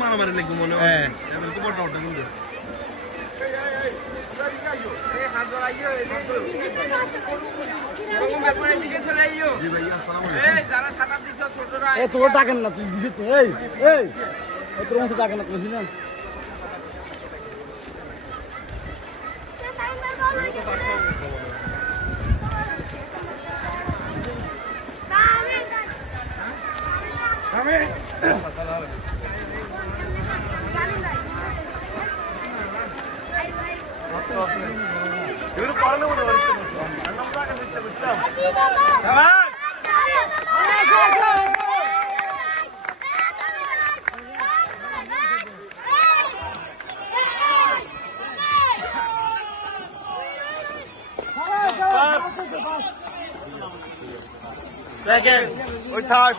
মারামারি লাগবে মনে হয় তো বড় ওটা কিন্তু তোর ডাকেন না তুই তোর মতো ডাকেন না তুই না Second, or third.